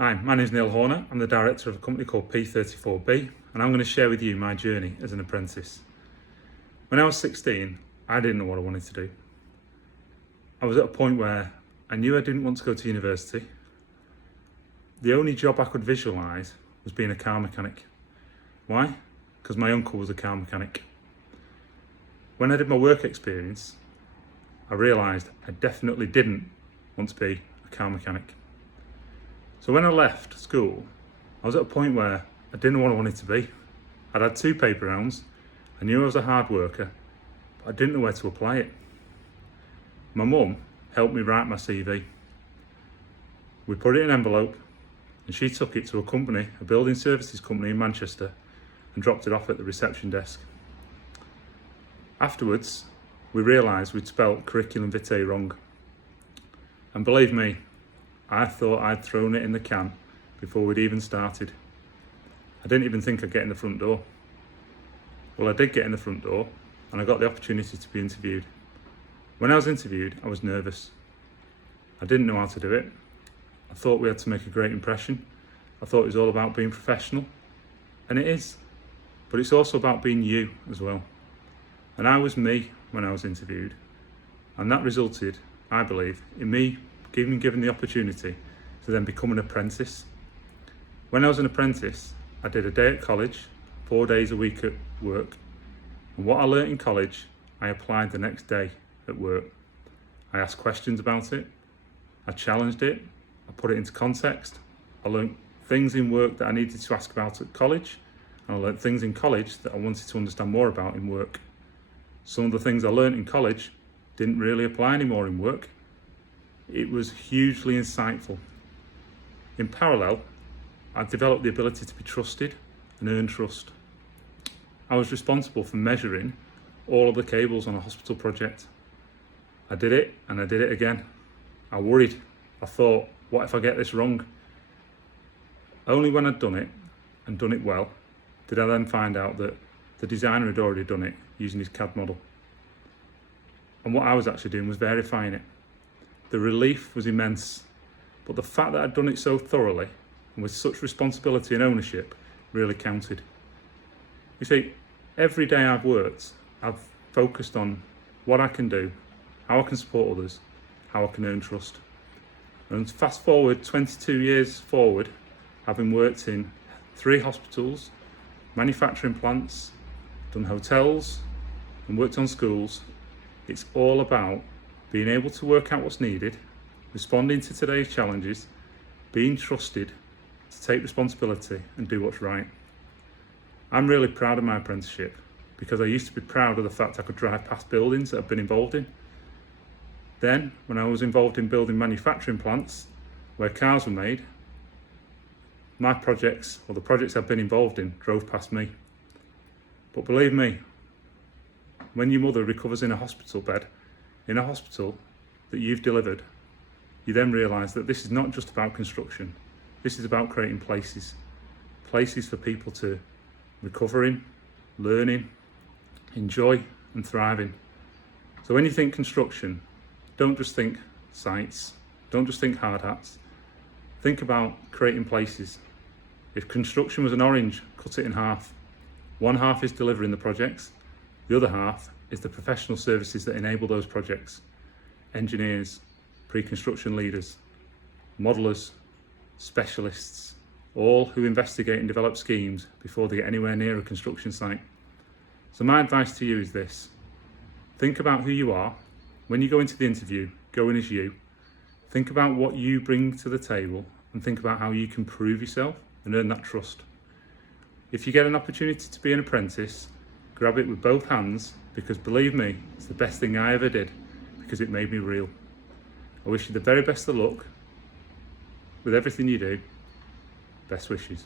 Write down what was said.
Hi, my name is Neil Horner. I'm the director of a company called P34B, and I'm going to share with you my journey as an apprentice. When I was 16, I didn't know what I wanted to do. I was at a point where I knew I didn't want to go to university. The only job I could visualise was being a car mechanic. Why? Because my uncle was a car mechanic. When I did my work experience, I realised I definitely didn't want to be a car mechanic. So when I left school, I was at a point where I didn't know what I wanted to be. I'd had 2 paper rounds, I knew I was a hard worker, but I didn't know where to apply it. My mum helped me write my CV. We put it in an envelope and she took it to a company, a building services company in Manchester, and dropped it off at the reception desk. Afterwards, we realised we'd spelt curriculum vitae wrong. And believe me, I thought I'd thrown it in the can before we'd even started. I didn't even think I'd get in the front door. Well, I did get in the front door and I got the opportunity to be interviewed. When I was interviewed, I was nervous. I didn't know how to do it. I thought we had to make a great impression. I thought it was all about being professional, and it is, but it's also about being you as well. And I was me when I was interviewed, and that resulted, I believe, in me being given the opportunity to then become an apprentice. When I was an apprentice, I did a day at college, 4 days a week at work, and what I learnt in college, I applied the next day at work. I asked questions about it, I challenged it, I put it into context, I learnt things in work that I needed to ask about at college, and I learnt things in college that I wanted to understand more about in work. Some of the things I learnt in college didn't really apply anymore in work. It was hugely insightful. In parallel, I developed the ability to be trusted and earn trust. I was responsible for measuring all of the cables on a hospital project. I did it and I did it again. I worried. I thought, what if I get this wrong? Only when I'd done it and done it well, did I then find out that the designer had already done it using his CAD model. And what I was actually doing was verifying it. The relief was immense, but the fact that I'd done it so thoroughly and with such responsibility and ownership really counted. You see, every day I've worked, I've focused on what I can do, how I can support others, how I can earn trust. And fast forward 22 years forward, having worked in 3 hospitals, manufacturing plants, done hotels, and worked on schools, it's all about being able to work out what's needed, responding to today's challenges, being trusted to take responsibility and do what's right. I'm really proud of my apprenticeship because I used to be proud of the fact I could drive past buildings that I've been involved in. Then, when I was involved in building manufacturing plants where cars were made, my projects, or the projects I've been involved in, drove past me. But believe me, when your mother recovers in a hospital bed, in a hospital that you've delivered, you then realise that this is not just about construction. This is about creating places for people to recover in, learn in, enjoy and thrive in. So when you think construction, don't just think sites, don't just think hard hats. Think about creating places. If construction was an orange, cut it in half. One half is delivering the projects, the other half is the professional services that enable those projects. Engineers, pre-construction leaders, modellers, specialists, all who investigate and develop schemes before they get anywhere near a construction site. So my advice to you is this: think about who you are. When you go into the interview, go in as you. Think about what you bring to the table and think about how you can prove yourself and earn that trust. If you get an opportunity to be an apprentice, grab it with both hands, because believe me, it's the best thing I ever did because it made me real. I wish you the very best of luck with everything you do. Best wishes.